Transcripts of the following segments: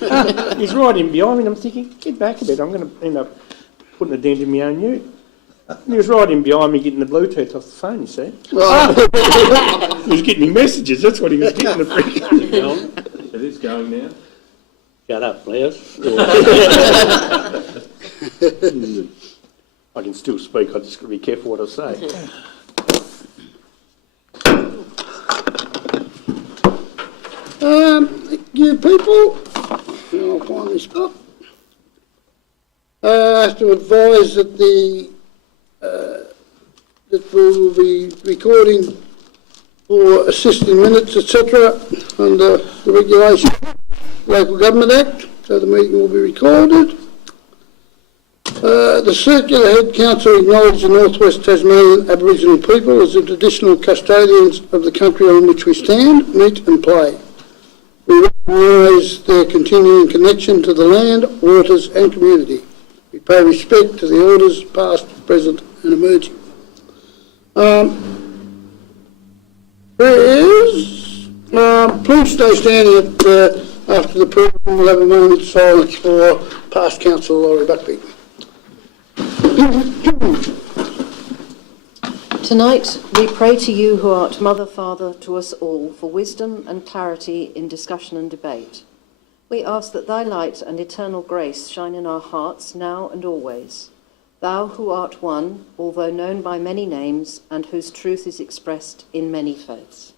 He's right in behind me and I'm thinking, get back a bit, I'm going to end up putting a dent in my own ute. And he was right in behind me getting the Bluetooth off the phone, you see. He was getting me messages, that's what he was getting. It is going now. Shut up, Leo. I can still speak, I just got to be careful what I say. Thank you, people. I'll find this spot. I have to advise that that we will be recording for assisting minutes, etc., under the regulation Local Government Act, so the meeting will be recorded. The Circular Head Council acknowledges the North West Tasmanian Aboriginal people as the traditional custodians of the country on which we stand, meet and play. We recognise their continuing connection to the land, waters and community. We pay respect to the elders past, present and emerging. Please stay standing after the prayer. We'll have a moment of silence for past Councillor Laurie Buckby. Tonight, we pray to you who art Mother, Father to us all for wisdom and clarity in discussion and debate. We ask that thy light and eternal grace shine in our hearts now and always. Thou who art one, although known by many names, and whose truth is expressed in many faiths.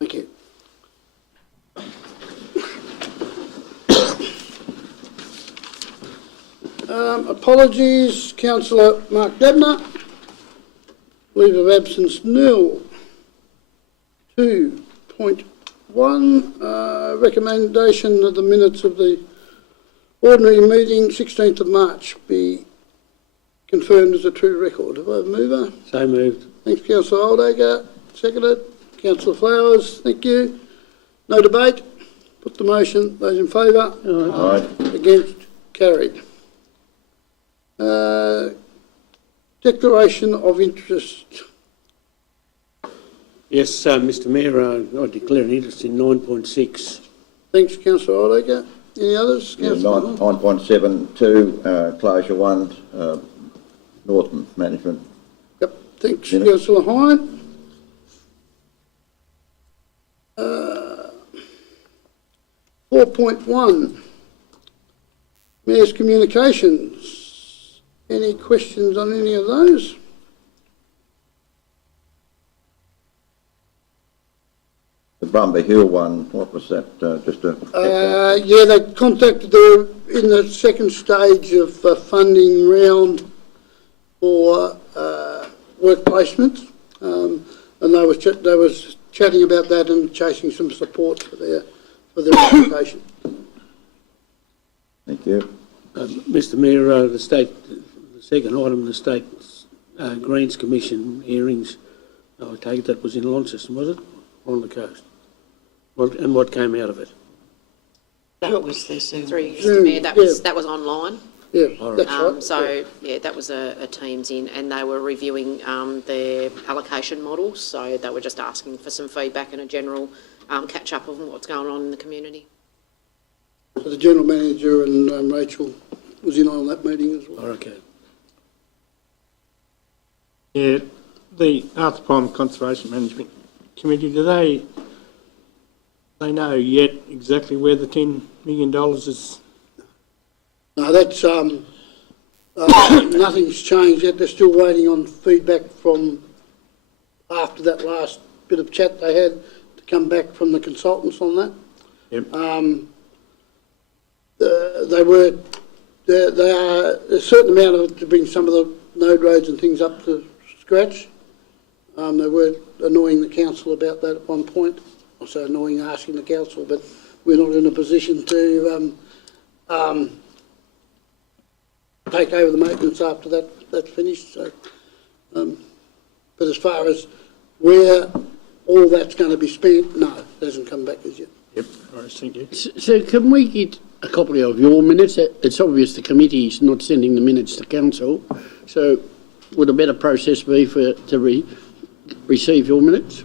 Thank you. Apologies, Councillor Mark Debner. Leave of absence nil. 2.1, recommendation that the minutes of the ordinary meeting 16th of March be confirmed as a true record. Have I a mover? So moved. Thanks, Councillor Oldacre. Seconded. Councillor Flowers, thank you. No debate. Put the motion. Those in favour? Aye. Against? Carried. Declaration of interest. Yes, Mr Mayor, I declare an interest in 9.6. Thanks, Councillor Oldacre. Any others? Yeah, Councillor 9.72, closure 1, Northern Management. Yep. Thanks, Minutes. Councillor Hine. 4.1, Mayor's Communications. Any questions on any of those? The Brumby Hill one, what was that? Yeah, they contacted her in the second stage of funding round for work placements, and they was chatting about that and chasing some support for their application. Thank you. Mr Mayor, the second item, the State Greens Commission hearings, I take it that was in Launceston, was it? On the coast. And what came out of it? That was the Zoom. Zoom, Mr Mayor, that was online. Yeah, All that's right. right. So, yeah, that was a Teams in, and they were reviewing their allocation models, so they were just asking for some feedback and a general catch-up of what's going on in the community. So the General Manager and Rachel was in on that meeting as well. Oh, okay. Yeah, the Arthur Palmer Conservation Management Committee, do they know yet exactly where the $10 million is? No, that's nothing's changed yet. They're still waiting on feedback from after that last bit of chat they had to come back from the consultants on that. Yep. They are a certain amount of it to bring some of the node roads and things up to scratch. They were annoying the council about that at one point. Also annoying asking the council, but we're not in a position to take over the maintenance after that's finished. So, but as far as where all that's going to be spent, no, hasn't come back as yet. Yep, all right, thank you. So can we get a copy of your minutes? It's obvious the committee is not sending the minutes to council, so would a better process be to receive your minutes?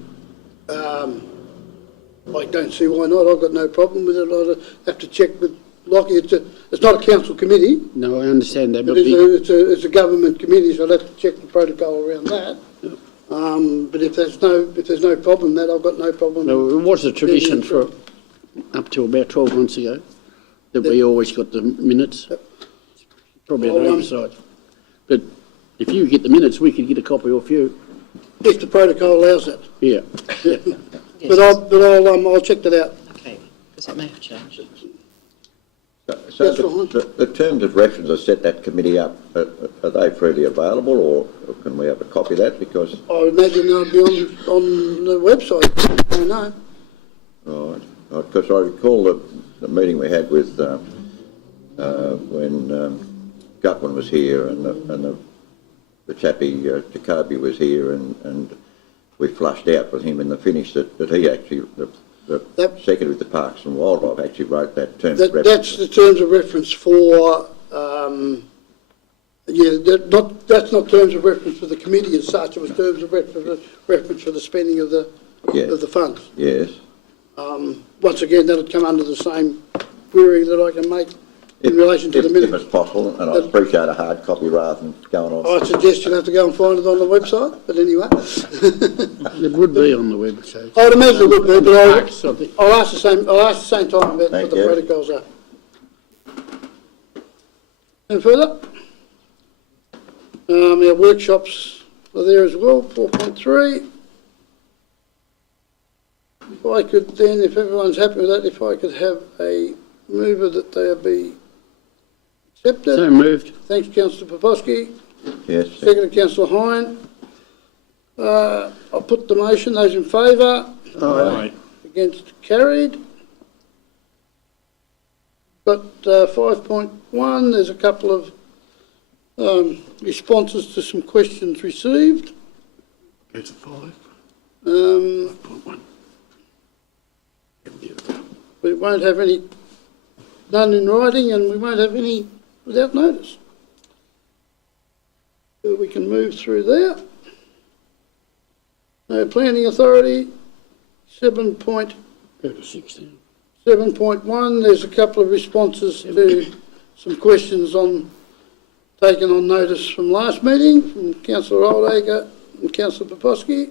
I don't see why not. I've got no problem with it. I'd have to check with Lockie. It's not a council committee. No, I understand that, but It's a government committee, so I'd have to check the protocol around that. But if there's no problem, that I've got no problem. no, it was a tradition for up to about 12 months ago that we always got the minutes. Probably an oversight. But if you get the minutes, we could get a copy off you. If the protocol allows that. Yeah. But I'll check that out. Okay, because it may have changed. So Yes, Ron. the terms of reference that set that committee up, are they freely available, or can we have a copy of that? Because, I imagine they'll be on the website. I don't know. right, because I recall the meeting we had with, when Gutman was here and the chappie, Jacoby was here, and we flushed out with him in the finish that he actually, the Secretary of the Parks and Wildlife actually wrote that term of reference. That's the terms of reference for, that's not terms of reference for the committee as such. It was terms of reference for the spending of the funds. Yes. Once again, that'll come under the same query that I can make in relation to the minutes. If it's possible, and I appreciate a hard copy rather than going on. I suggest you'll have to go and find it on the website, but anyway. It would be on the website. I would imagine it would be, but Something. I'll ask the same time about Thank what the you. protocols are. Any further? Our workshops are there as well, 4.3. If I could then, if everyone's happy with that, if I could have a mover that they be accepted. So moved. Thanks, Councillor Popovsky. Yes. Seconded, Councillor Hine. I'll put the motion. Those in favour? Aye. Against, carried. But 5.1, there's a couple of responses to some questions received. Go to 5. 5.1. We won't have any done in writing, and we won't have any without notice. So we can move through there. No, Planning Authority, 7.1, Go to 16. there's a couple of responses to some questions taken on notice from last meeting, from Councillor Oldacre and Councillor Popovsky.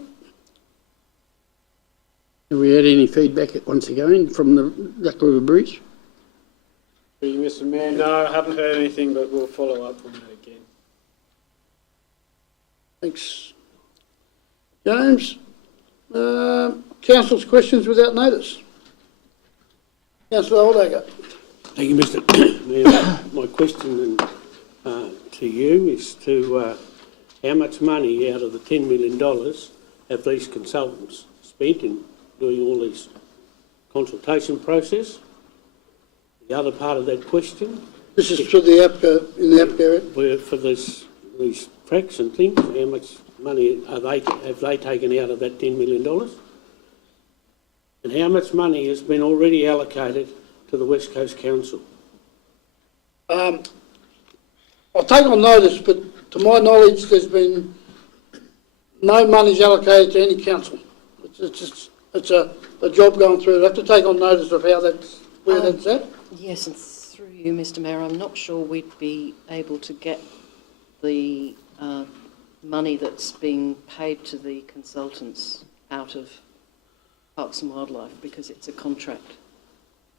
Have we had any feedback once again from the Duck River Bridge? Thank you, Mr. Mayor. No, I haven't heard anything, but we'll follow up on that again. Thanks, James. Council's questions without notice. Councillor Oldacre. Thank you, Mr. Mayor. My question to you is how much money out of the $10 million have these consultants spent in doing all this consultation process? The other part of that question, This is for the APCA, in the APCA area. for these tracks and things, how much money have they taken out of that $10 million? And how much money has been already allocated to the West Coast Council? I'll take on notice, but to my knowledge, there's been no money's allocated to any council. It's a job going through. I'll have to take on notice of where that's at. Yes, and through you, Mr Mayor, I'm not sure we'd be able to get the money that's being paid to the consultants out of Parks and Wildlife because it's a contract.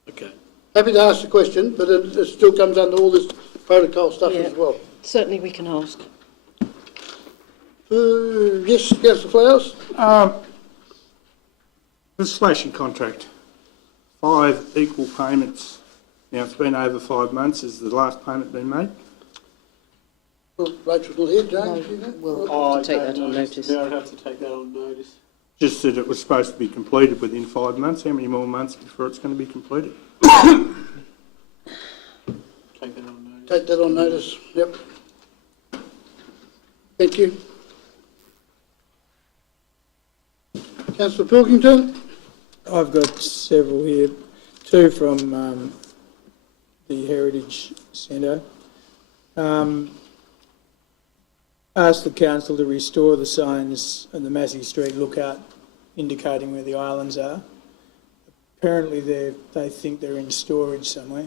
Okay. Happy to ask the question, but it still comes under all this protocol stuff as well. Certainly we can ask. Yes, Councillor Flowers? The slashing contract, 5 equal payments. Now, it's been over 5 months. Has the last payment been made? Well, Rachel's not here, James, you know? We'll have to take that on notice. Yeah, I'd have to take that on notice. Just that it was supposed to be completed within 5 months. How many more months before it's going to be completed? Take that on notice. Take that on notice, yep. Thank you. Councillor Pilkington? I've got several here. Two from the Heritage Centre. Ask the council to restore the signs on the Massey Street lookout indicating where the islands are. Apparently they think they're in storage somewhere.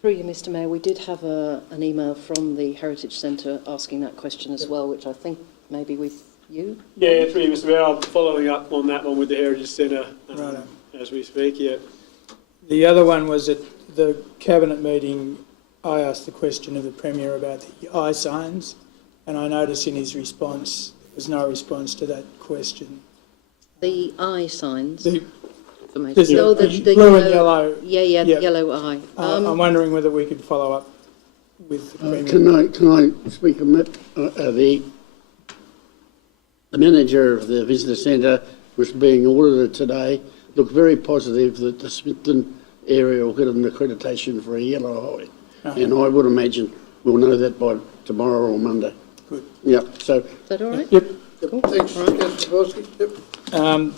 Through you, Mr Mayor, we did have an email from the Heritage Centre asking that question as well, which I think maybe with you? Yeah, through you, Mr Mayor, I'm following up on that one with the Heritage Centre as we speak, yeah. The other one was at the Cabinet meeting. I asked the question of the Premier about the eye signs, and I noticed in his response there was no response to that question. The eye signs? The for me. There's a- Oh, the blue and yellow. Yeah, yeah, Yep. the yellow eye. I'm wondering whether we could follow up with the Premier. Can I speak on that? The manager of the visitor centre was being audited today, looked very positive that the Smithton area will get an accreditation for a yellow eye. And I would imagine we'll know that by tomorrow or Monday. Good. Yep, so... Is that all right? Yep. Thanks, Councillor Kowalski. Yep.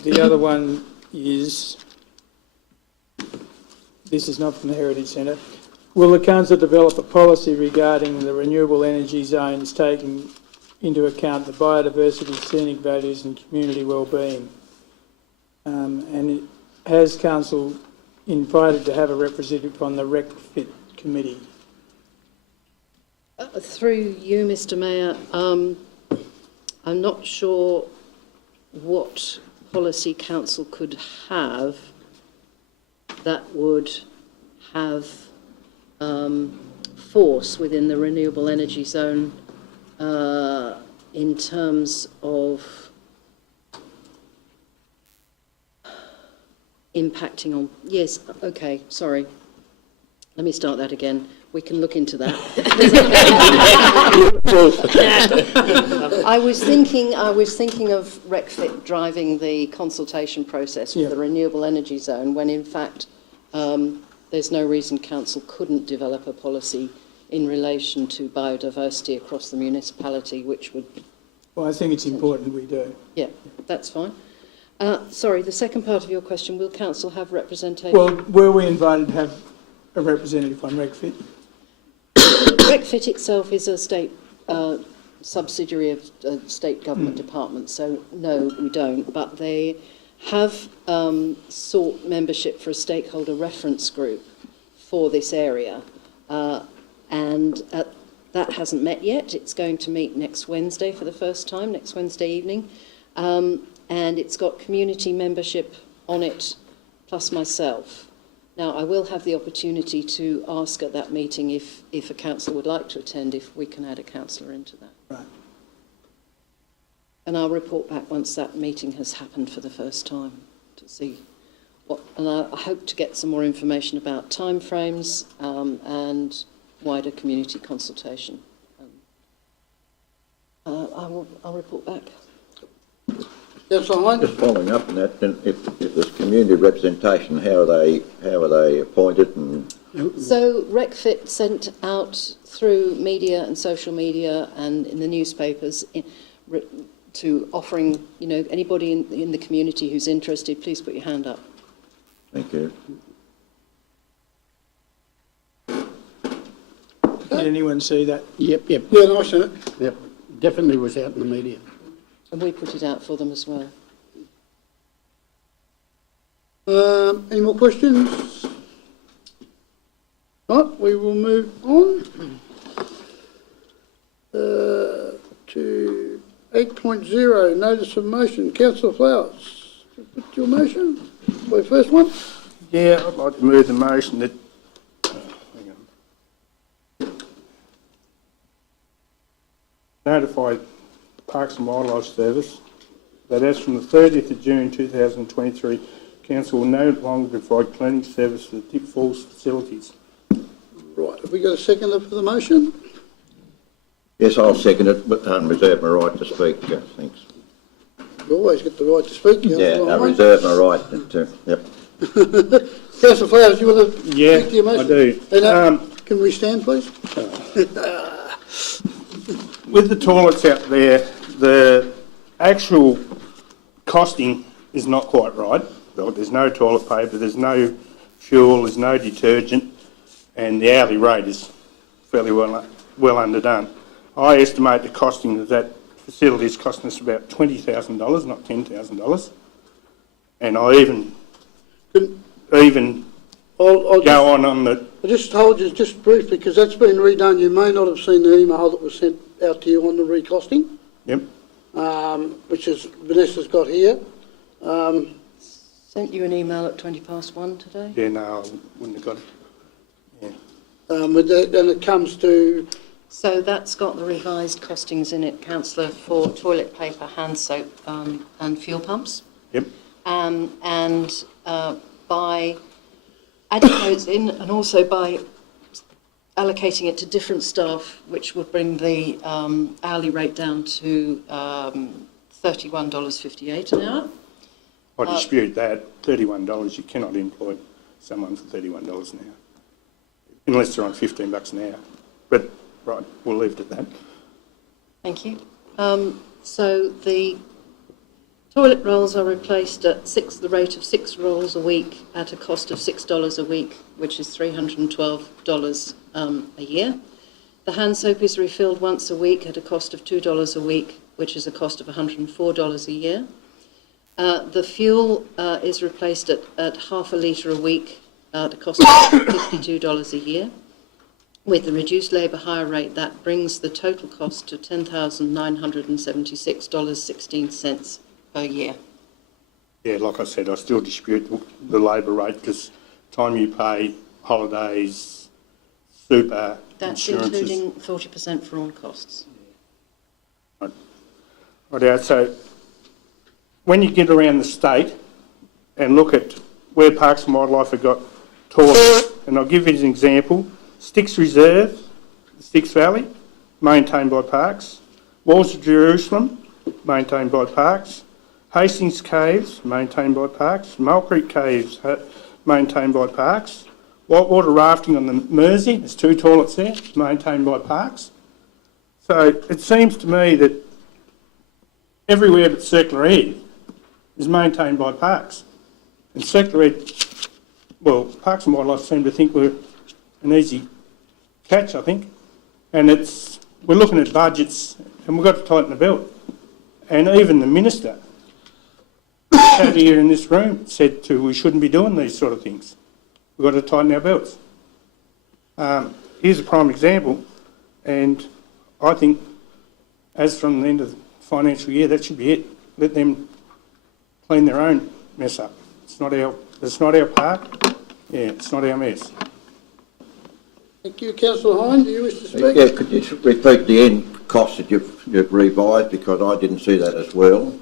The other one is, this is not from the Heritage Centre. Will the council develop a policy regarding the renewable energy zones taking into account the biodiversity, scenic values and community wellbeing? And has council invited to have a representative on the RecFit committee? Through you, Mr Mayor, I'm not sure what policy council could have that would have force within the renewable energy zone in terms of impacting on... Yes, okay, sorry. Let me start that again. We can look into that. I was thinking of RecFit driving the consultation process for the renewable energy zone, when in fact there's no reason council couldn't develop a policy in relation to biodiversity across the municipality, which would... Well, I think it's important we do. Yeah, that's fine. Sorry, the second part of your question, will council have representation? Well, were we invited to have a representative on RecFit? RecFit itself is a state subsidiary of a state government department, so no, we don't. But they have sought membership for a stakeholder reference group for this area, and that hasn't met yet. It's going to meet next Wednesday for the first time, next Wednesday evening, and it's got community membership on it, plus myself. Now, I will have the opportunity to ask at that meeting if a councillor would like to attend, if we can add a councillor into that. Right. And I'll report back once that meeting has happened for the first time to see what... And I hope to get some more information about timeframes and wider community consultation. I'll report back. Yes, I Just following up on that, then if there's community representation, how are they appointed and... So RecFit sent out through media and social media and in the newspapers to offering, you know, anybody in the community who's interested, please put your hand up. Thank you. Did anyone see that? Yep. Yeah, no, I seen it. Yep, definitely was out in the media. And we put it out for them as well. Any more questions? Right, we will move on to 8.0, notice of motion. Councillor Flowers, put your motion for the first one. Yeah, I'd like to move the motion that... notify Parks and Wildlife Service that as from the 30th of June 2023, Council will no longer provide cleaning service for the Tip Falls facilities. Right, have we got a seconder for the motion? Yes, I'll second it, but reserve my right to speak. Thanks. You always get the right to speak. Yeah, I reserve my right to... Yep. Councillor Flowers, you want to speak to your motion? I do. And, can we stand, please? With the toilets out there, the actual costing is not quite right. Well, there's no toilet paper, there's no fuel, there's no detergent, and the hourly rate is fairly well underdone. I estimate the costing of that facility is costing us about $20,000, not $10,000. And I even I'll go on the... I'll just hold you just briefly, because that's been redone. You may not have seen the email that was sent out to you on the recosting, Yep. which is Vanessa's got here. Sent you an email at 1:20 today? Yeah, no, I wouldn't have got it. Yeah. With that, and it comes to, So that's got the revised costings in it, councillor, for toilet paper, hand soap and fuel pumps. Yep. And by adding those in and also by allocating it to different staff, which would bring the hourly rate down to $31.58 an hour. I dispute that. $31, you cannot employ someone for $31 an hour, unless they're on $15 an hour. But, right, we'll leave it at that. Thank you. So the toilet rolls are replaced at the rate of 6 rolls a week at a cost of $6 a week, which is $312 a year. The hand soap is refilled once a week at a cost of $2 a week, which is a cost of $104 a year. The fuel is replaced at half a litre a week at a cost of $52 a year. With the reduced labour hire rate, that brings the total cost to $10,976.16 per year. Yeah, like I said, I still dispute the labour rate because time you pay holidays, super, That's insurances... including 40% for all costs. Right, so when you get around the state and look at where Parks and Wildlife have got toilets, and I'll give you an example, Styx Reserve, Styx Valley, maintained by Parks, Walls of Jerusalem, maintained by Parks, Hastings Caves, maintained by Parks, Mole Creek Caves, maintained by Parks, whitewater rafting on the Mersey, there's 2 toilets there, maintained by Parks. So it seems to me that everywhere but Circular Air is maintained by Parks. And Circular Air, well, Parks and Wildlife seem to think we're an easy catch, I think. And we're looking at budgets and we've got to tighten the belt. And even the minister out here in this room said we shouldn't be doing these sort of things. We've got to tighten our belts. Here's a prime example, and I think as from the end of the financial year, that should be it. Let them clean their own mess up. It's not our part. Yeah, it's not our mess. thank you, councillor Hine. Do you wish to speak? Yeah, could you repeat the end cost that you've revised, because I didn't see that as well.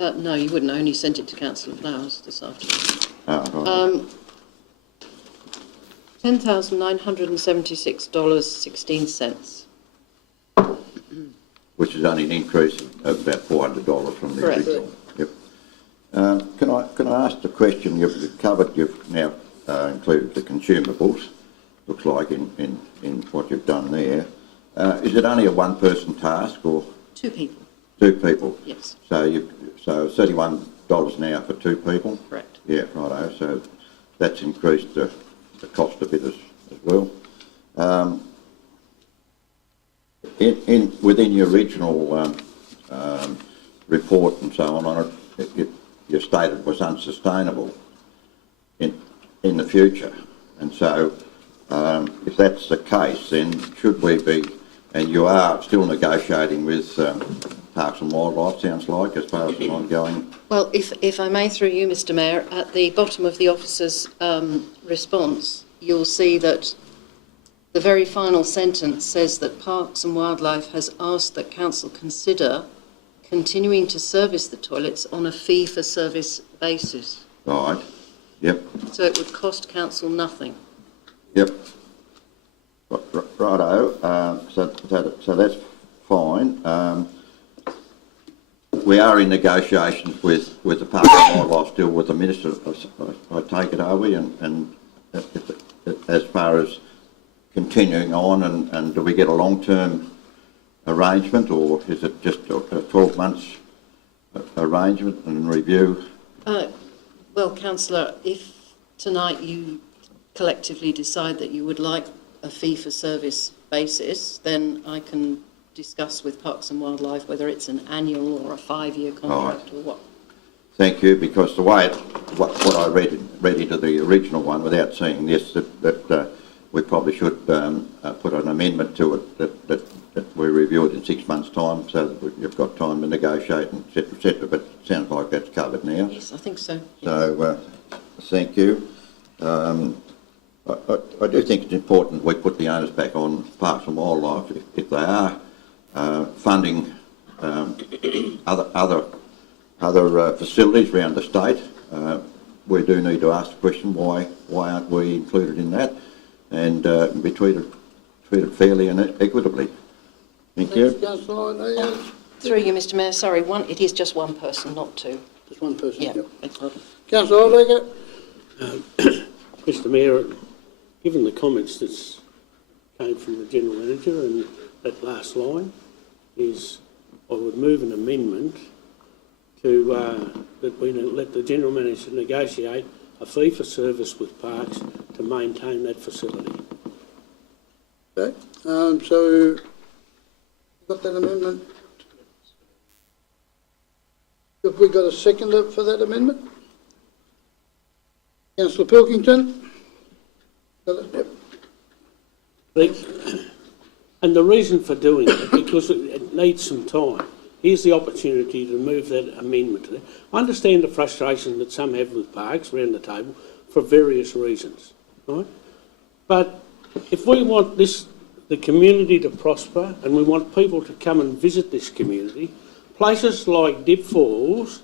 No, you wouldn't. I only sent it to Councillor Flowers this afternoon. Oh, right. $10,976.16. Which is only an increase of about $400 from the Correct. original. Yep. Can I ask the question? You've now included the consumables. Looks like in what you've done there. Is it only a one-person task or 2 people. 2 people? Yes. So $31 an hour for 2 people. Correct. Yeah, righto. So that's increased the cost a bit as well. Within your original report and so on it, you stated it was unsustainable in the future, and so if that's the case, then should we be, and you are still negotiating with Parks and Wildlife, sounds like, as far as an ongoing... Well, if I may, through you, Mr Mayor, at the bottom of the officer's response, you'll see that the very final sentence says that Parks and Wildlife has asked that Council consider continuing to service the toilets on a fee-for-service basis. Right, yep. So it would cost Council nothing. Yep. Righto. So that's fine. We are in negotiations with the Parks and Wildlife still with the Minister, I take it, are we? And as far as continuing on, and do we get a long-term arrangement, or is it just a 12 months arrangement and review Well, councillor, if tonight you collectively decide that you would like a fee-for-service basis, then I can discuss with Parks and Wildlife whether it's an annual or a 5-year contract or what. Thank you, because the way what I read into the original one, without seeing this, that we probably should put an amendment to it that we review it in 6 months' time, so that you've got time to negotiate and et cetera, but it sounds like that's covered now. Yes, I think so. So, thank you. I do think it's important we put the onus back on Parks and Wildlife if they are funding other facilities around the state. We do need to ask the question, why aren't we included in that, and be treated fairly and equitably. Thank you. Through you, Mr Mayor, sorry, it is just one person, not two. Just one person. Yeah. Yep. Councillor Oldacre. Mr Mayor, given the comments that came from the General Manager and that last line, I would move an amendment to that we let the General Manager negotiate a fee for service with Parks to maintain that facility. Okay, so, got that amendment? Have we got a seconder for that amendment? Councillor Pilkington? Got it? Yep. And the reason for doing it, because it needs some time. Here's the opportunity to move that amendment. I understand the frustration that some have with Parks around the table for various reasons, right? But if we want the community to prosper, and we want people to come and visit this community, places like Dip Falls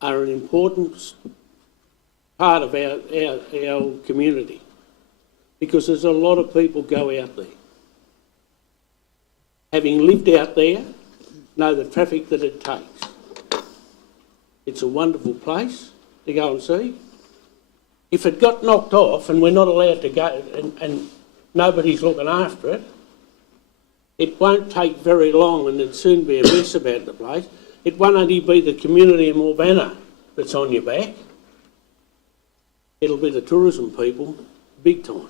are an important part of our community, because there's a lot of people go out there. Having lived out there, know the traffic that it takes. It's a wonderful place to go and see. If it got knocked off and we're not allowed to go and nobody's looking after it, it won't take very long and there'll soon be a mess about the place. It won't only be the community of Morbana that's on your back. It'll be the tourism people, big time.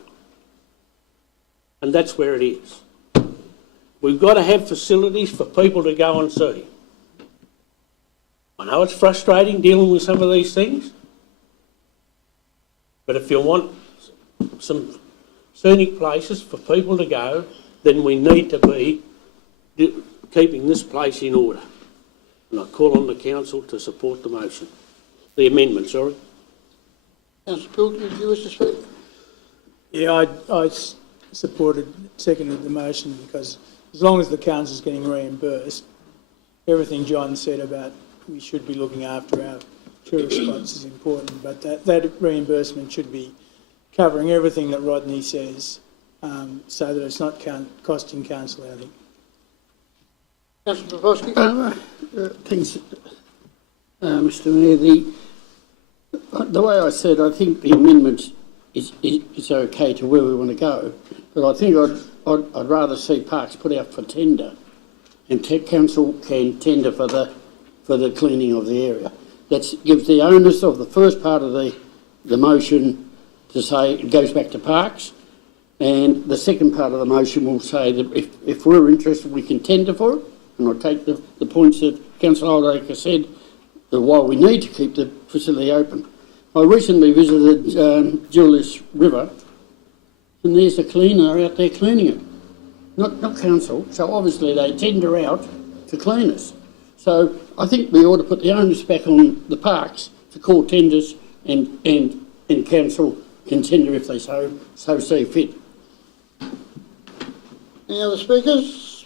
And that's where it is. We've got to have facilities for people to go and see. I know it's frustrating dealing with some of these things, but if you want some scenic places for people to go, then we need to be keeping this place in order. And I call on the council to support the motion, the amendment, sorry. Councillor Pilkington, do you wish to speak? Yeah, I seconded the motion because as long as the council's getting reimbursed, everything John said about we should be looking after our tourist spots is important, but that reimbursement should be covering everything that Rodney says, so that it's not costing council anything. Councillor Popovsky? Thanks, Mr Mayor. The way I said, I think the amendment is okay to where we want to go, but I think I'd rather see Parks put out for tender, and council can tender for the cleaning of the area. That gives the onus of the first part of the motion to say it goes back to Parks, and the second part of the motion will say that if we're interested, we can tender for it. And I take the points that Councillor Oldacre said, why we need to keep the facility open. I recently visited Julius River, and there's a cleaner out there cleaning it, not council. So obviously they tender out to cleaners. So I think we ought to put the onus back on the Parks to call tenders, and council can tender if they so see fit. Any other speakers?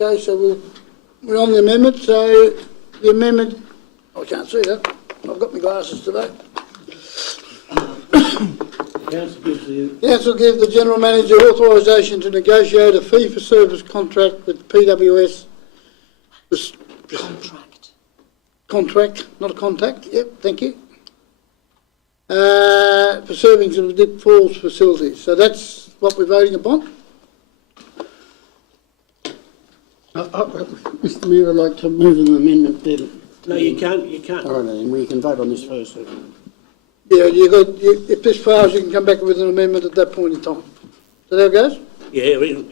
Okay, so we're on the amendment. So the amendment, I can't see that. I've got my glasses today. Council gives the General Manager authorisation to negotiate a fee-for-service contract with PWS. Contract, not a contact. Yep, thank you. For serving of Dip Falls facilities. So that's what we're voting upon. Mr Mayor, I'd like to move an amendment No, you can't. All right, then, we can vote on this first. Yeah, if this fails, you can come back with an amendment at that point in time. Is that how it goes? Yeah,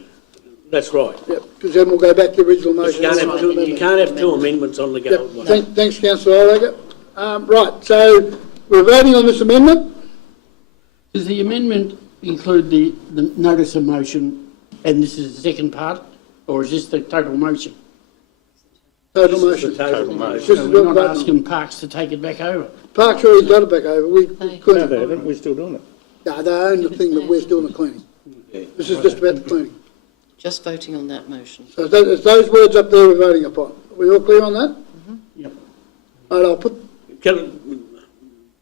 that's right. Yep, because then we'll go back to the original motion. You can't have two amendments on the go. at once. Thanks, councillor Olaga. Right, so we're voting on this amendment. Does the amendment include the notice of motion, and this is the second part, or is this the total motion? Total This is motion. the total motion. This is So what we're we're not voting on. asking Parks to take it back over? Parks already got it back over. We No, couldn't. they haven't, we're still doing it. No, they own the thing that we're doing the cleaning. This is just about the cleaning. Just voting on that motion. So it's those words up there we're voting upon. Are we all clear on that? Yep. All right, I'll put,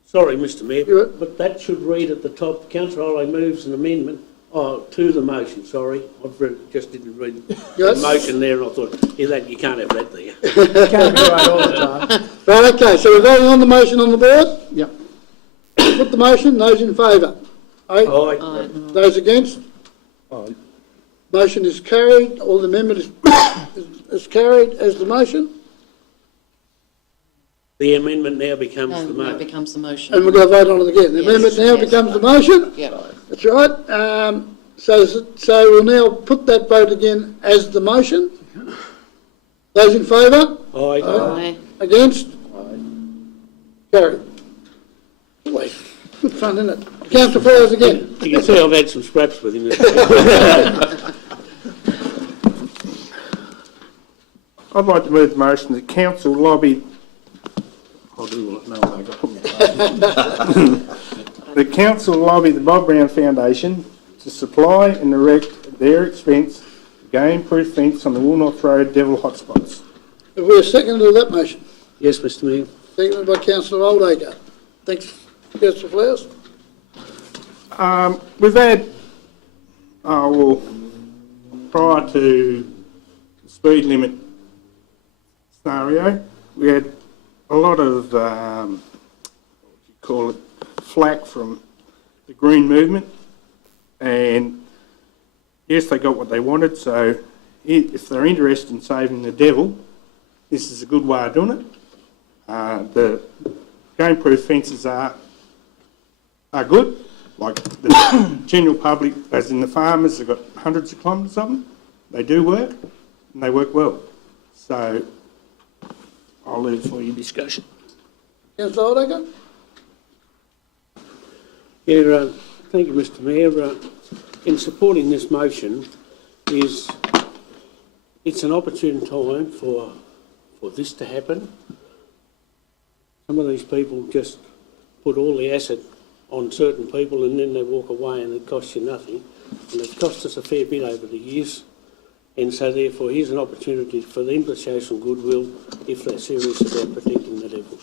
Sorry, Mr You Mayor, right? but that should read at the top, councillor Ole moves an amendment, to the motion, sorry. Just didn't read the Yes. motion there and I thought, you can't have that there. Can't be right all the time. right, okay, so we're voting on the motion on the board. Yep. Put the motion, those in favour? Aye. Aye. Those against? Aye. Motion is carried, or the amendment is carried as the motion, The amendment now becomes No, the no, it motion. becomes the motion. and we're going to vote on it again. The Yes, amendment now yes. becomes the motion, Yep. that's right. So we'll now put that vote again as the motion. Those in favour? Aye. Aye. Against? Carried. Wait, good fun, isn't it? Councillor Flowers again. You can see I've had some scraps with him. this week. I'd like to move the motion that council lobby, I'll do it, no, I got to put my The council lobby the Bob Brown Foundation to supply and erect at their expense a game-proof fence on the Woolnorth Road Devil hotspots. Have we a second to that motion? Yes, Mr Mayor. Seconded by councillor Oldacre. Thanks, councillor Flowers. We've had, prior to the speed limit scenario, we had a lot of, flack from the Green movement, and yes, they got what they wanted, so if they're interested in saving the devil, this is a good way of doing it. The game-proof fences are good. Like the general public, as in the farmers, they've got hundreds of kilometres of them. They do work, and they work well. So I'll leave it for your discussion. Councillor Oldacre? Yeah, thank you, Mr Mayor. In supporting this motion it's an opportune time for this to happen. Some of these people just put all the asset on certain people and then they walk away and it costs you nothing. And it's cost us a fair bit over the years. And so therefore here's an opportunity for them to show some goodwill if they're serious about protecting the devil.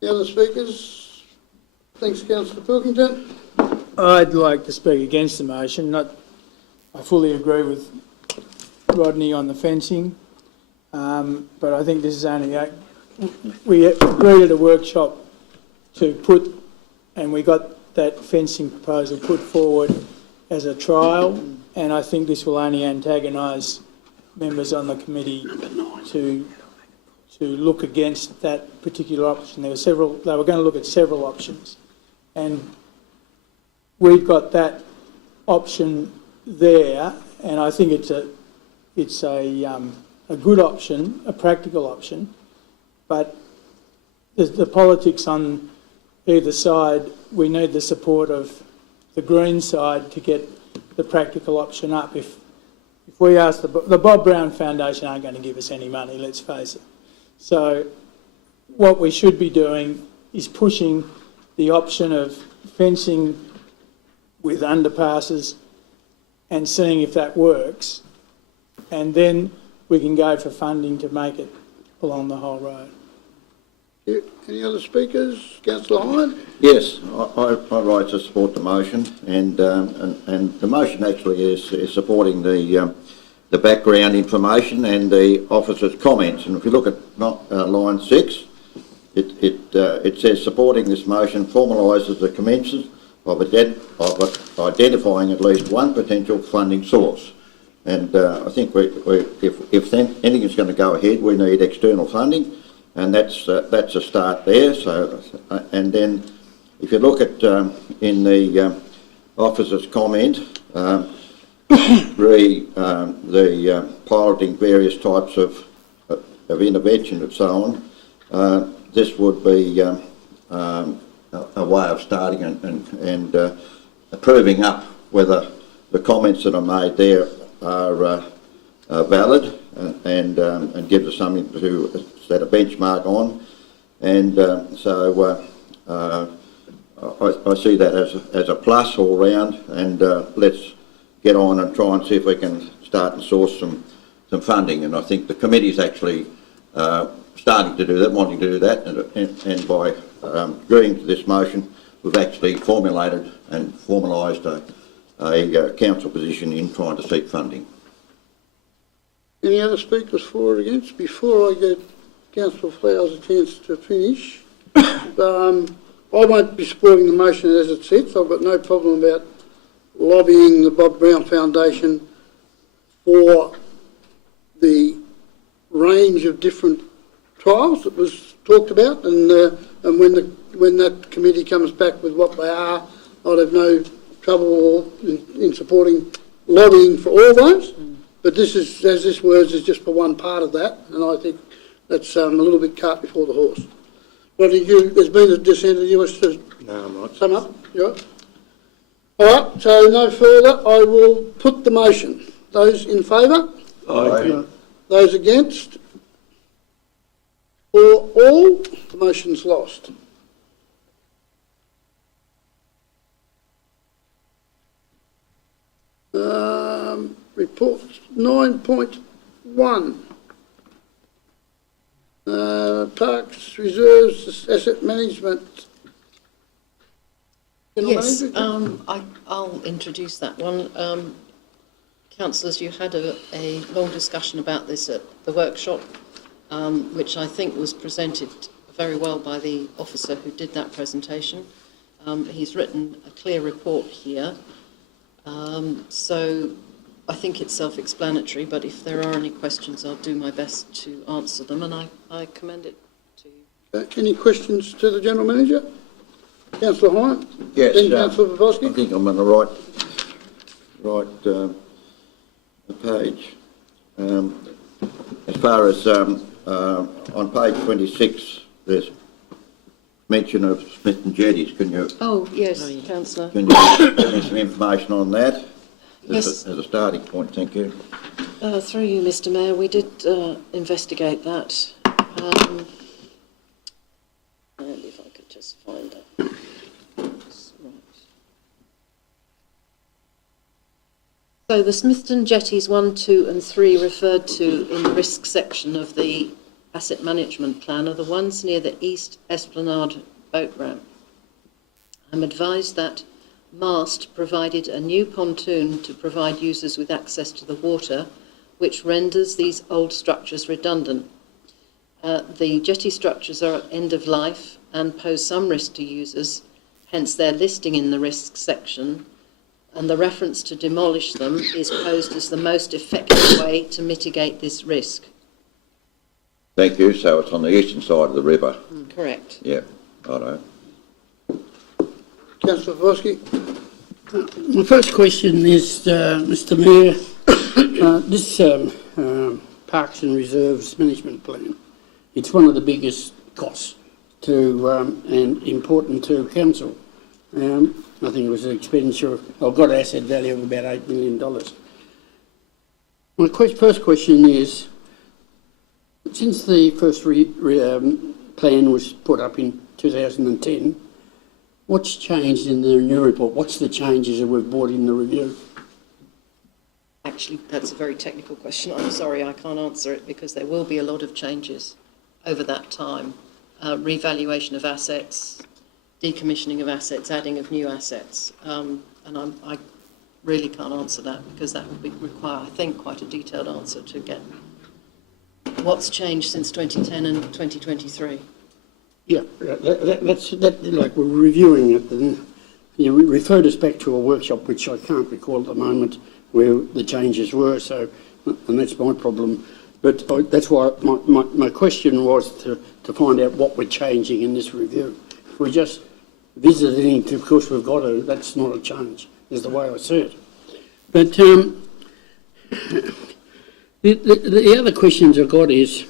The other speakers? Thanks, councillor Pilkington. I'd like to speak against the motion. I fully agree with Rodney on the fencing, but I think this is only we agreed at a workshop to put, and we got that fencing proposal put forward as a trial, and I think this will only antagonise members on the committee to look against that particular option. They were going to look at several options, and we've got that option there, and I think it's a good option, a practical option, but the politics on either side, we need the support of the Green side to get the practical option up. If we ask the Bob Brown Foundation aren't going to give us any money, let's face it. So what we should be doing is pushing the option of fencing with underpasses and seeing if that works, and then we can go for funding to make it along the whole road. Any other speakers? Councillor Hyde? Yes, I'd like to support the motion, and the motion actually is supporting the background information and the officer's comments. And if you look at line 6, it says supporting this motion formalises the commences of identifying at least one potential funding source. I think if anything is going to go ahead, we need external funding, and that's a start there. So, and then if you look at in the officer's comment, the piloting various types of intervention and so on, this would be a way of starting and proving up whether the comments that are made there are valid and gives us something to set a benchmark on. And so I see that as a plus all round, and let's get on and try and see if we can start and source some funding. And I think the committee's actually starting to do that, wanting to do that, and by agreeing to this motion, we've actually formulated and formalised a council position in trying to seek funding. Any other speakers for or against? Before I give Councillor Flowers a chance to finish, I won't be supporting the motion as it sits. I've got no problem about lobbying the Bob Brown Foundation for the range of different trials that was talked about, and when that committee comes back with what they are, I'd have no trouble in supporting lobbying for all those. But this is, as this words, is just for one part of that, and I think that's a little bit cart before the horse. What did you? There's been a dissent. Do you wish to sum up? You all right? All right. So no further. I will put the motion. Those in favour? Aye. Those against? For all, the motion's lost. Report 9.1. Parks, reserves, asset management. Yes, I'll introduce that one. Councillors, you had a long discussion about this at the workshop, which I think was presented very well by the officer who did that presentation. He's written a clear report here, so I think it's self-explanatory, but if there are any questions, I'll do my best to answer them, and I commend it to you. Any questions to the General Manager? Councillor Hyam? Yes. Then Councillor Babowski? I think I'm on the right page. As far as on page 26, there's mention of Smith and Jetties. Can you? Oh yes, Councillor. Can you give me some information on that? Yes. As a starting point, thank you. Through you, Mr. Mayor, we did investigate that. If I could just find it. Right. So the Smithton Jetties 1, 2 and 3 referred to in the risk section of the asset management plan are the ones near the East Esplanade boat ramp. I'm advised that Mast provided a new pontoon to provide users with access to the water, which renders these old structures redundant. The jetty structures are at end of life and pose some risk to users, hence their listing in the risk section, and the reference to demolish them is posed as the most effective way to mitigate this risk. Thank you. So it's on the eastern side of the river. Correct. Yeah, righto. Councillor Babowski? My first question is, Mr Mayor, this Parks and Reserves Management Plan, it's one of the biggest costs to and important to council. I think it was an expenditure, I've got an asset value of about $8 million. My first question is, since the first plan was put up in 2010, what's changed in the new report? What's the changes that we've brought in the review? Actually, that's a very technical question. I'm sorry, I can't answer it because there will be a lot of changes over that time. Revaluation of assets, decommissioning of assets, adding of new assets. And I really can't answer that because that would require, I think, quite a detailed answer to get what's changed since 2010 and 2023. Yeah, that's like we're reviewing it, and you referred us back to a workshop which I can't recall at the moment where the changes were, so, and that's my problem. But that's why my question was to find out what we're changing in this review. If we're just visiting to, of course we've got to, that's not a change, is the way I see it. But the other questions I've got is,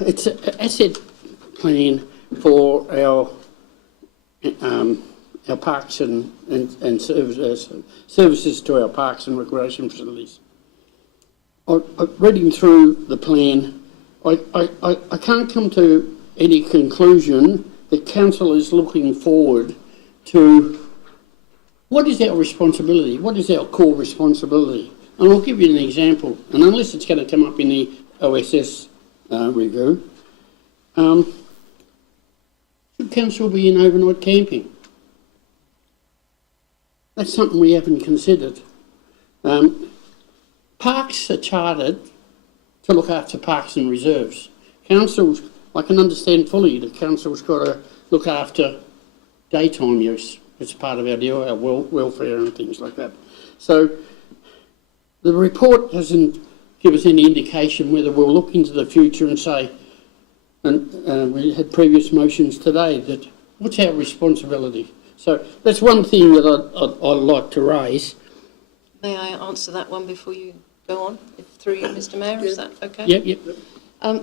it's an asset plan for our parks and services to our parks and recreation facilities. Reading through the plan, I can't come to any conclusion that council is looking forward to what is our responsibility, what is our core responsibility. And I'll give you an example, and unless it's going to come up in the OSS review, should council be in overnight camping? That's something we haven't considered. Parks are chartered to look after parks and reserves. Councils, I can understand fully that council's got to look after daytime use. It's part of our deal, our welfare and things like that. So the report doesn't give us any indication whether we'll look into the future and say, and we had previous motions today, that what's our responsibility? So that's one thing that I'd like to raise. May I answer that one before you go on? Through you, Mr Mayor, is that okay? Yep.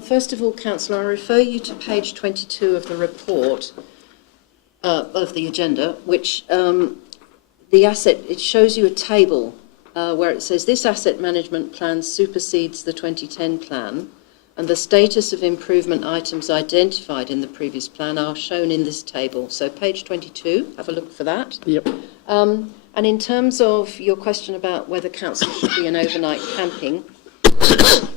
First of all, Councillor, I refer you to page 22 of the report, of the agenda, which it shows you a table where it says this asset management plan supersedes the 2010 plan, and the status of improvement items identified in the previous plan are shown in this table. So page 22, have a look for that. Yep. And in terms of your question about whether council should be an overnight camping,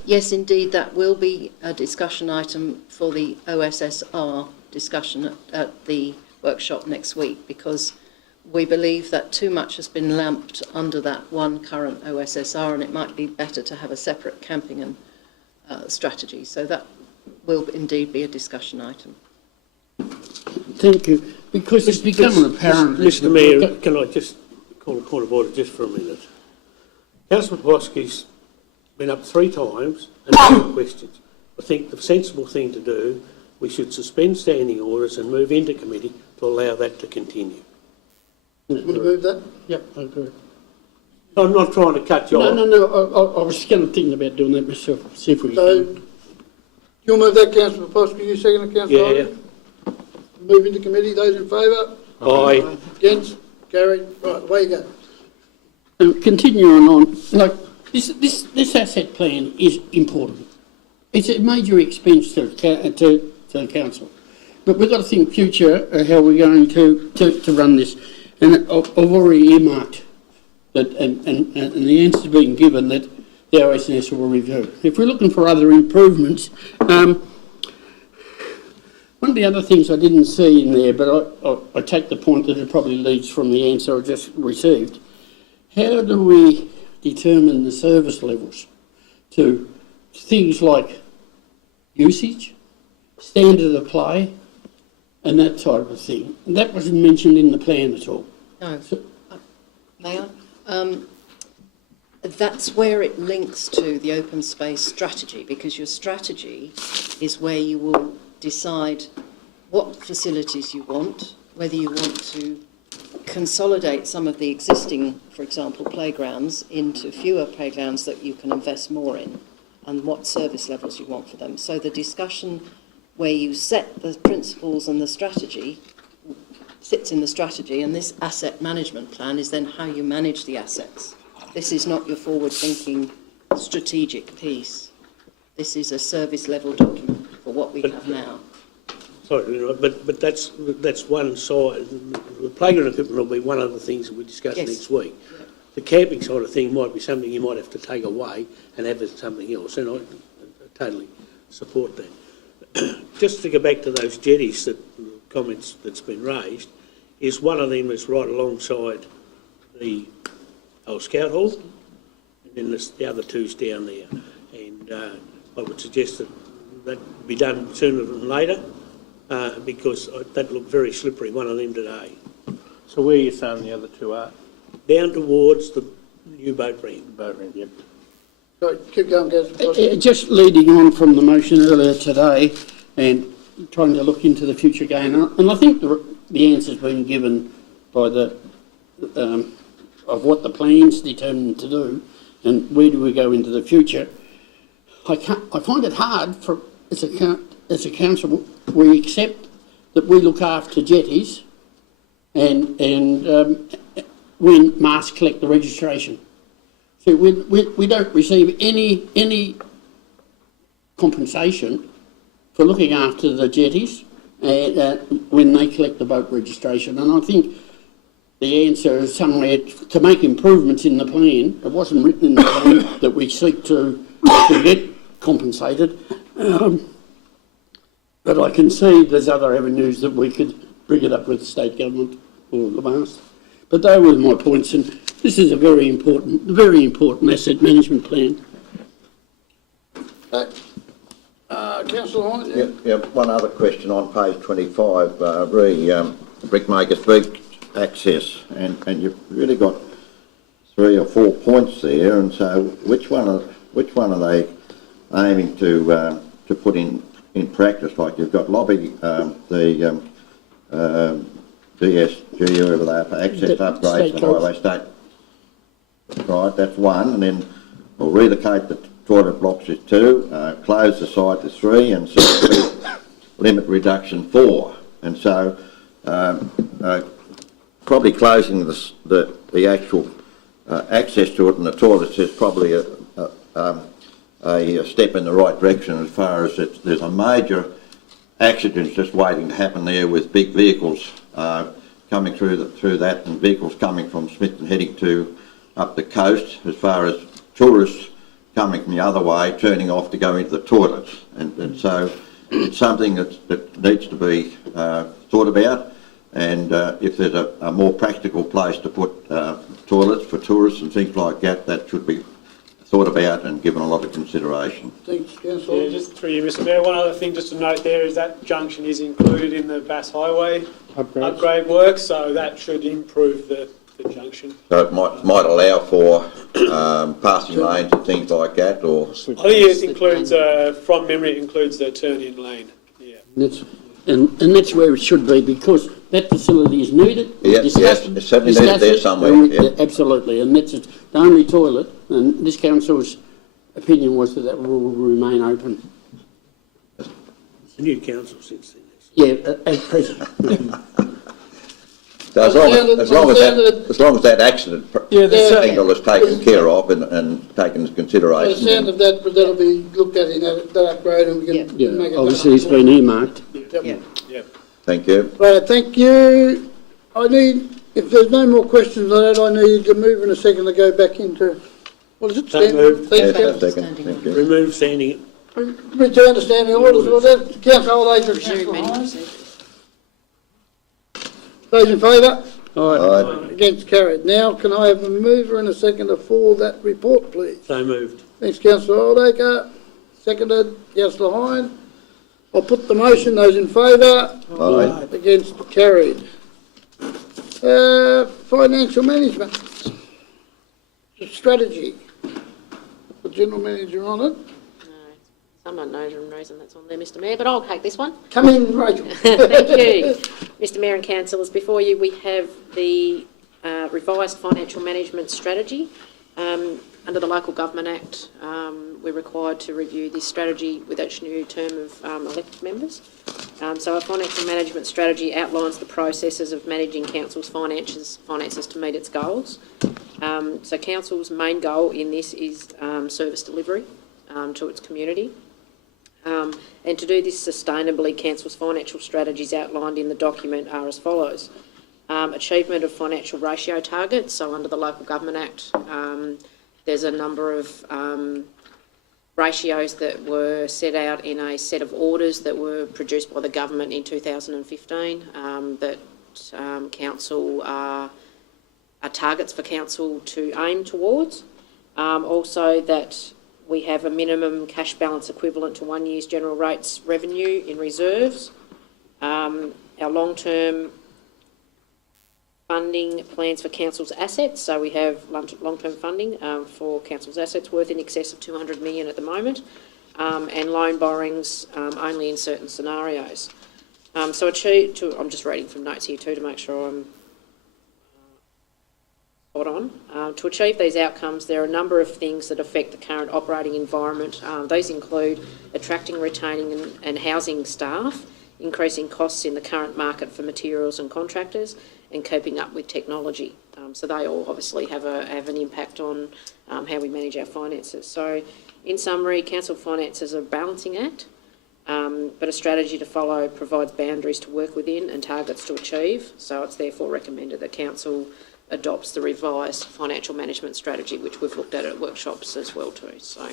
yes, indeed, that will be a discussion item for the OSSR discussion at the workshop next week, because we believe that too much has been lumped under that one current OSSR, and it might be better to have a separate camping and strategy. So that will indeed be a discussion item. Thank you. Because it's become apparent... Mr Mayor, can I just call a point of order just for a minute? Councillor Pawlowski's been up 3 times and asked questions. I think the sensible thing to do, we should suspend standing orders and move into committee to allow that to continue. Want to move that? Yep, I agree. I'm not trying to cut you off. No, I was kind of thinking about doing that myself, see if we So, can. you'll move that, Councillor Popowski, you second it, Councillor Yeah. Hodges? Move into committee, those in favour? Aye. Against? Carried. Right, away you go. Continuing on, like, this asset plan is important. It's a major expense to the council. But we've got to think future how we're going to run this. And I've already earmarked that, and the answer's been given that the OSS will review. If we're looking for other improvements, one of the other things I didn't see in there, but I take the point that it probably leads from the answer I just received. How do we determine the service levels to things like usage, standard of play, and that type of thing? And that wasn't mentioned in the plan at all. No. May I? That's where it links to the open space strategy, because your strategy is where you will decide what facilities you want, whether you want to consolidate some of the existing, for example, playgrounds into fewer playgrounds that you can invest more in, and what service levels you want for them. So the discussion where you set the principles and the strategy sits in the strategy, and this asset management plan is then how you manage the assets. This is not your forward-thinking strategic piece. This is a service level document for what we have now. Sorry, but that's one side. The playground equipment will be one of the things that we discuss next week. Yeah. The camping side of thing might be something you might have to take away and have as something else, and I totally support that. Just to go back to those jetties, comments that's been raised, is one of them is right alongside the old Scout Hall, and then the other two's down there. And I would suggest that be done sooner than later, because that looked very slippery, one of them today. So where are you saying the other two are? down towards the new boat ramp. Boat ramp, yep. Sorry, keep going, Councillor. Just leading on from the motion earlier today and trying to look into the future going on, and I think the answer's been given by the of what the plan's determined to do and where do we go into the future. I find it hard for as a council we accept that we look after jetties and when Mars collect the registration. See, we don't receive any compensation for looking after the jetties when they collect the boat registration. And I think the answer is somewhere to make improvements in the plan. It wasn't written in the plan that we seek to get compensated. But I can see there's other avenues that we could bring it up with the state government or the Mars. But they were my points, and this is a very important asset management plan. Councillor Hine? Yeah, one other question on page 25, Brickmaker Street access, and you've really got 3 or 4 points there, and so which one are they aiming to put in practice? Like you've got lobby the DSG over there for access upgrades to highway state. Right, that's 1, and then we'll relocate the toilet blocks is 2, close the site is 3, and so limit reduction 4. And so probably closing the actual access to it and the toilets is probably a step in the right direction as far as there's a major accident just waiting to happen there with big vehicles coming through that, and vehicles coming from Smithton heading up the coast, as far as tourists coming from the other way, turning off to go into the toilets. And so it's something that needs to be thought about, and if there's a more practical place to put toilets for tourists and things like that, that should be thought about and given a lot of consideration. Thanks, Councillor. Yeah, just through you, Mr Mayor, one other thing just to note there is that junction is included in the Bass Highway upgrade work, so that should improve the junction. So it might allow for passing lanes and things like that, or... I think it includes, from memory, it includes the turn-in lane. Yeah. And that's where it should be, because that facility is needed. Yes, it's certainly needed there somewhere. Yeah. Absolutely, and that's the only toilet, and this council's opinion was that will remain open. It's a new council since then. Yeah, at present. So as long as that accident angle is taken care of and taken into consideration. The sound of that, but that'll be looked at in that upgrade, and we can make it. Obviously it's been earmarked. Yeah. Thank you. Right, thank you. If there's no more questions on that, I need a move and a second to go back into, what is it? Moved. Thanks, Yes, Councillor. second. Thank you. Remove standing. Return to standing orders, well, that, Councillor Old Age, Very Councillor many Hine. procedures. Those in favour? Aye. Against carried. Now, can I have a mover and a seconder for that report, please? So moved. Thanks, Councillor Oldacre. Seconded, Councillor Hine. I'll put the motion. Those in favour? Aye. Against carried. Financial management. Strategy. The General Manager on it. No, someone knows the reason that's on there, Mr Mayor, but I'll take this one. Come in, Rachel. Thank you. Mr Mayor and Councillors, before you we have the revised financial management strategy. Under the Local Government Act, we're required to review this strategy with each new term of elected members. So our financial management strategy outlines the processes of managing Council's finances to meet its goals. So Council's main goal in this is service delivery to its community. And to do this sustainably, Council's financial strategies outlined in the document are as follows. Achievement of financial ratio targets. So under the Local Government Act, there's a number of ratios that were set out in a set of orders that were produced by the government in 2015 that council are targets for council to aim towards. Also that we have a minimum cash balance equivalent to 1 year's general rates revenue in reserves. Our long-term funding plans for council's assets. So we have long-term funding for council's assets worth in excess of 200 million at the moment, and loan borrowings only in certain scenarios. I'm just reading from notes here too to make sure I'm spot on. To achieve these outcomes, there are a number of things that affect the current operating environment. These include attracting, retaining and housing staff, increasing costs in the current market for materials and contractors, and keeping up with technology. So they all obviously have an impact on how we manage our finances. So in summary, council finances are a balancing act, but a strategy to follow provides boundaries to work within and targets to achieve. So it's therefore recommended that council adopts the revised financial management strategy, which we've looked at workshops as well too. So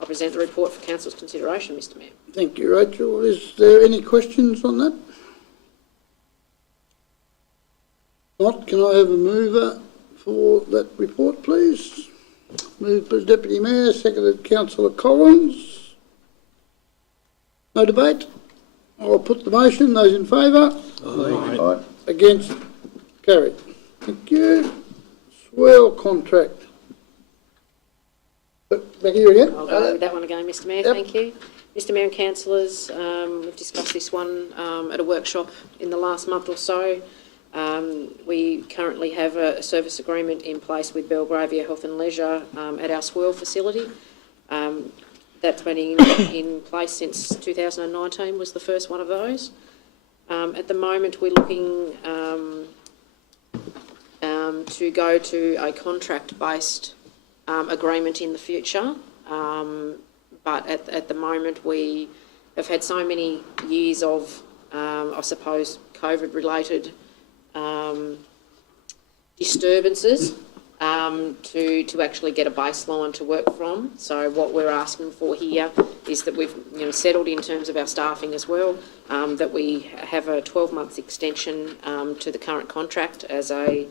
I'll present the report for council's consideration, Mr Mayor. Thank you, Rachel. Is there any questions on that? Not, can I have a mover for that report, please? Moved by Deputy Mayor, seconded Councillor Collins. No debate? I'll put the motion. Those in favour? Aye. Against? Carried. Thank you. Swell contract. Back here again? I'll go with that one again, Mr Mayor. Yep. Thank you. Mr Mayor and councillors, we've discussed this one at a workshop in the last month or so. We currently have a service agreement in place with Belgravia Health and Leisure at our Swirl facility. That's been in place since 2019 was the first one of those. At the moment, we're looking to go to a contract-based agreement in the future. But at the moment, we have had so many years of, I suppose, COVID-related disturbances to actually get a baseline to work from. So what we're asking for here is that we've settled in terms of our staffing as well, that we have a 12-month extension to the current contract as a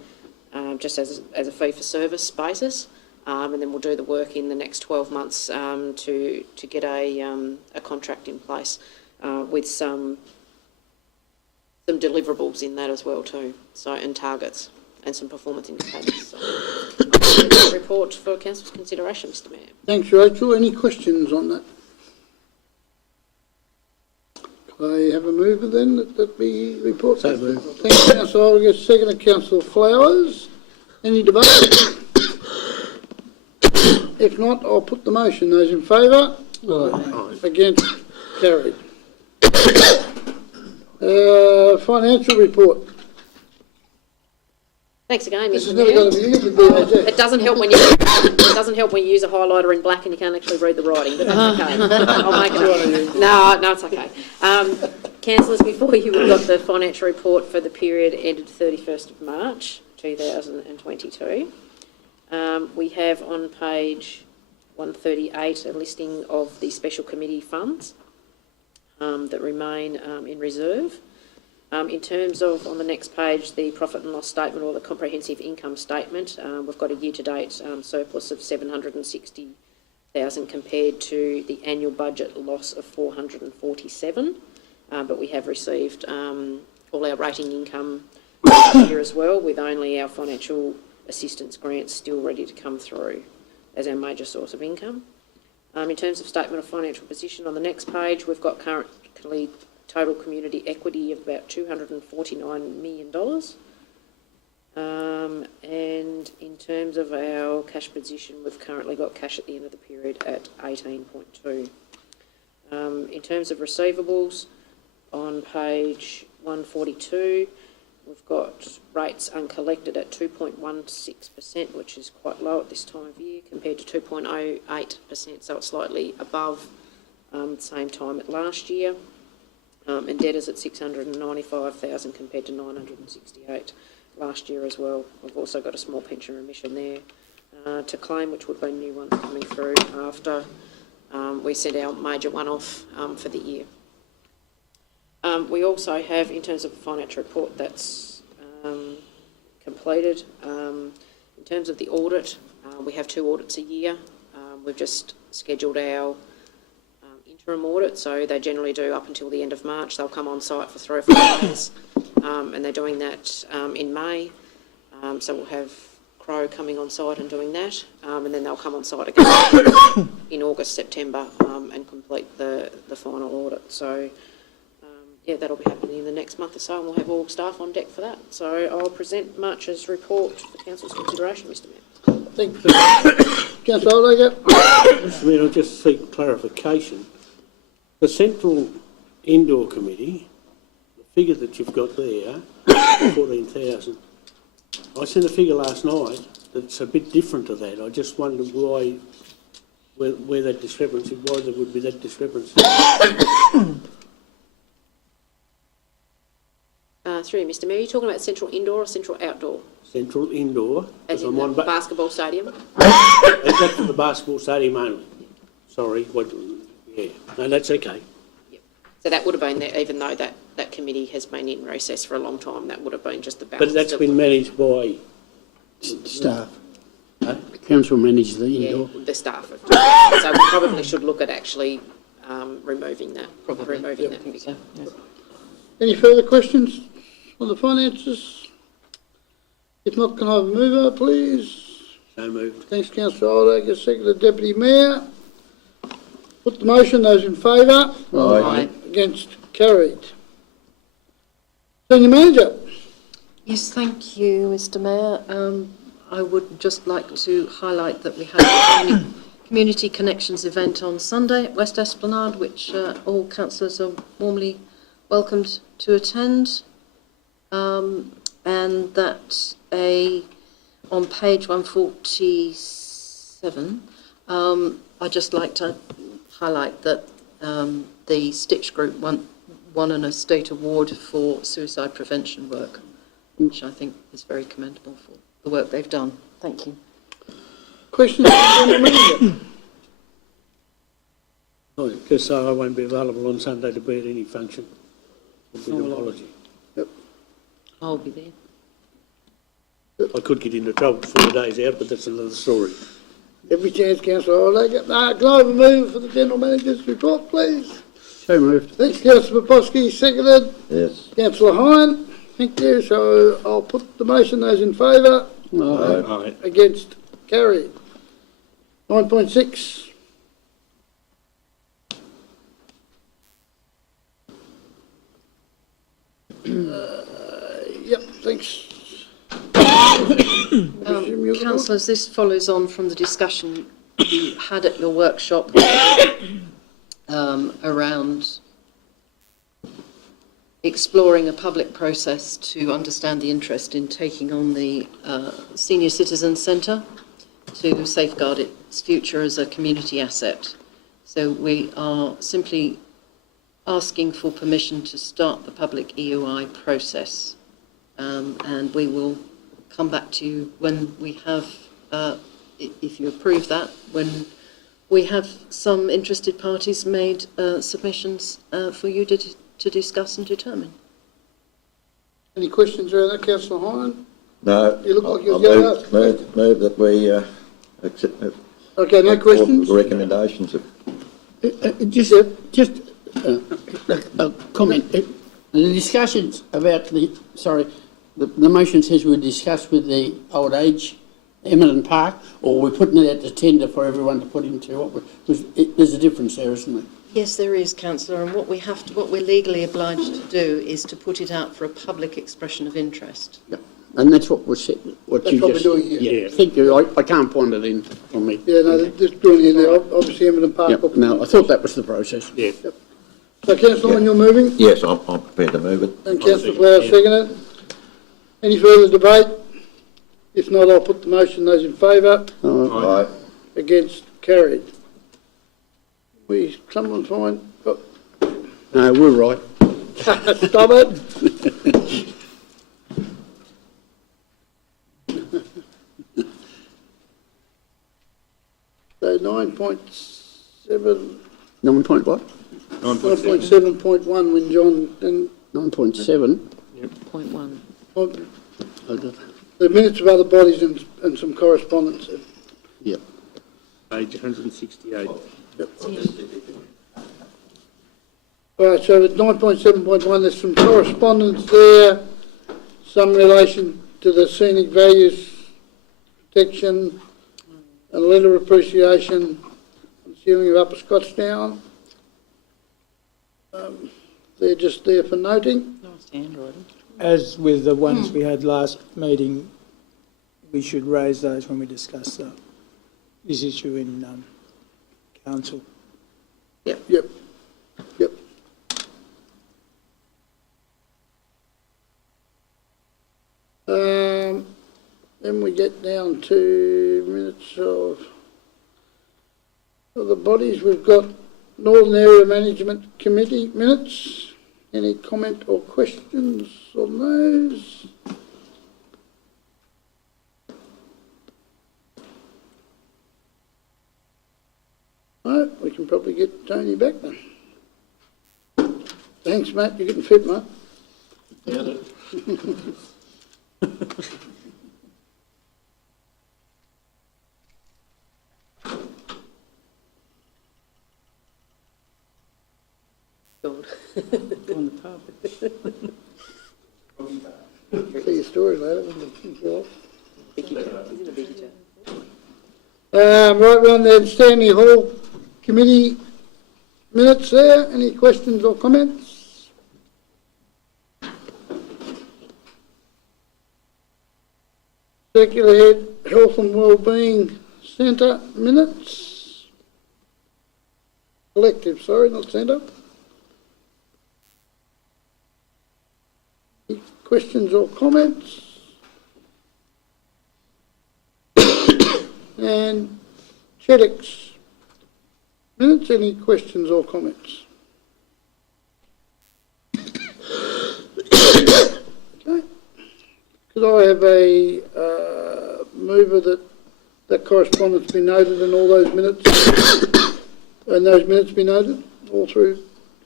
just as a fee-for-service basis. And then we'll do the work in the next 12 months to get a contract in place with some deliverables in that as well too, so and targets and some performance indicators. So I'll report for council's consideration, Mr Mayor. Thanks, Rachel. Any questions on that? Can I have a mover then that be reported? So moved. Thanks, Councillor Olga. Second, Councillor Flowers. Any debate? If not, I'll put the motion. Those in favour? Aye. Against? Carried. Financial report. Thanks again, This is Mr never Mayor. going to be easy, BHF. It doesn't help when you use a highlighter in black and you can't actually read the writing, but that's okay. I'll make it. No, it's okay. Councillors, before you, we've got the financial report for the period ended 31st of March 2022. We have on page 138 a listing of the special committee funds that remain in reserve. In terms of, on the next page, the profit and loss statement or the comprehensive income statement, we've got a year-to-date surplus of 760,000 compared to the annual budget loss of 447. But we have received all our rating income here as well, with only our financial assistance grants still ready to come through as our major source of income. In terms of statement of financial position, on the next page, we've got currently total community equity of about $249 million. And in terms of our cash position, we've currently got cash at the end of the period at 18.2. In terms of receivables, on page 142, we've got rates uncollected at 2.16%, which is quite low at this time of year, compared to 2.08%, so it's slightly above the same time at last year. And debtors at 695,000 compared to 968 last year as well. We've also got a small pension remission there to claim, which would be new ones coming through after we sent our major one-off for the year. We also have, in terms of the financial report that's completed, in terms of the audit, we have 2 audits a year. We've just scheduled our interim audit, so they generally do up until the end of March. They'll come on site for 3 or 4 days, and they're doing that in May. So we'll have Crow coming on site and doing that, and then they'll come on site again in August, September, and complete the final audit. So, yeah, that'll be happening in the next month or so, and we'll have all staff on deck for that. So I'll present March's report for Council's consideration, Mr Mayor. Thank you. Councillor Oldacre. Mr Mayor, I just seek clarification. The Central Indoor Committee, the figure that you've got there, 14,000. I seen a figure last night that's a bit different to that. I just wondered why, where that discrepancy, why there would be that discrepancy. Through you, Mr Mayor, are you talking about central indoor or central outdoor? Central Indoor. As in the basketball stadium? Is that for the basketball stadium only? Sorry, yeah, no, that's okay. Yep. So that would have been there, even though that committee has been in recess for a long time, that would have been just the balance. But that's been managed by... Staff. The council managed the indoor. Yeah, the staff have done it. So we probably should look at actually removing that. Probably. Removing I that. think so, yeah. Any further questions on the finances? If not, can I have a mover, please? So moved. Thanks, Councillor Oldacre. Seconded, Deputy Mayor. Put the motion. Those in favour? Aye. Against? Carried. Senior Manager. Yes, thank you, Mr Mayor. I would just like to highlight that we had a Community Connections event on Sunday at West Esplanade, which all councillors are warmly welcomed to attend. And that on page 147, I'd just like to highlight that the Stitch Group won an estate award for suicide prevention work, which I think is very commendable for the work they've done. Thank you. Questions from the General Manager? Oh, just so I won't be available on Sunday to be at any function. With an apology. I'll be there. I could get into trouble 4 days out, but that's another story. Every chance, Councillor Oldacre. Can I have a mover for the General Manager's report, please? So moved. Thanks, Councillor Popovsky. Seconded. Yes. Councillor Hine. Thank you. So I'll put the motion. Those in favour? Aye. Against? Carried. 9.6. Yep, thanks. Councillors, this follows on from the discussion you had at your workshop around exploring a public process to understand the interest in taking on the Senior Citizen Centre to safeguard its future as a community asset. So we are simply asking for permission to start the public EOI process, and we will come back to you when we have, if you approve that, when we have some interested parties made submissions for you to discuss and determine. Any questions around that, Councillor Hine? No. You look like you're going to ask. Move that we accept. Okay, no questions? The recommendations of. Just a comment. The discussions about the motion says we discuss with the old age Eminent Park, or we're putting it out to tender for everyone to put into there's a difference there, isn't there? Yes, there is, Councillor, and what we're legally obliged to do is to put it out for a public expression of interest. Yep. And that's what was said. That's what we're doing here. Yeah, thank you. I can't find it in on me. Yeah, no, just doing it there. Obviously, Eminent Park. Yep. No, I thought that was the process. Yeah. Yep. So, Councillor Hine, you're moving? Yes, I'm prepared to move it. And Councillor Flower, seconded. Any further debate? If not, I'll put the motion. Those in favour? Aye. Against? Carried. Someone find? Oh. No, we're right. Stop it. So 9.7. 9 point what? 9.7.1 when John and 9.7. Point one. The minutes of other bodies and some correspondence. Yep. Page 168. Yep. All right, so at 9.7.1, there's some correspondence there, some relation to the scenic values protection and letter of appreciation on the ceiling of Upper Scotstown. They're just there for noting. As with the ones we had last meeting, we should raise those when we discuss this issue in council. Yep. Then we get down to minutes of the bodies. We've got Northern Area Management Committee minutes. Any comment or questions on those? No, we can probably get Tony back then. Thanks, Matt. You're getting fit, mate. Doubt it. On the pub. Tell your story later. When you He's in a big job. right round there, Stanley Hall Committee minutes there. Any questions or comments? Circular Head Health and Wellbeing Centre minutes. Collective, sorry, not centre. Any questions or comments? And Cheddick's minutes, any questions or comments? Okay. Could I have a mover that correspondence be noted and all those minutes, and those minutes be noted all through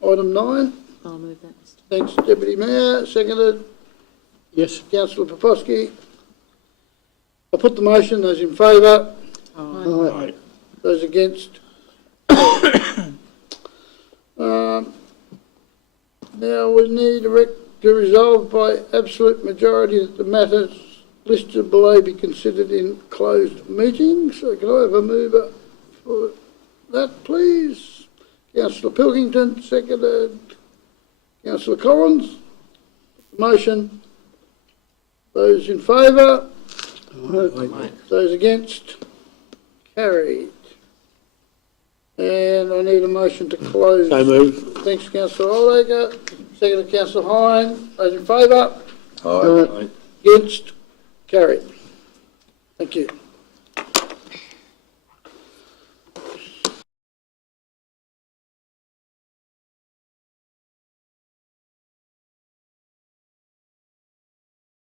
item 9? I'll move that. Thanks, Deputy Mayor. Seconded. Yes. Councillor Popovsky. I put the motion. Those in favour? Aye. Those against? Now we need to resolve by absolute majority that the matters listed below be considered in closed meeting. So can I have a mover for that, please? Councillor Pilkington, seconded. Councillor Collins. Motion. Those in favour? Aye. Those against? Carried. And I need a motion to close. So moved. Thanks, Councillor Oldacre. Second to Councillor Hine. Those in favour? Aye. Against? Carried. Thank you.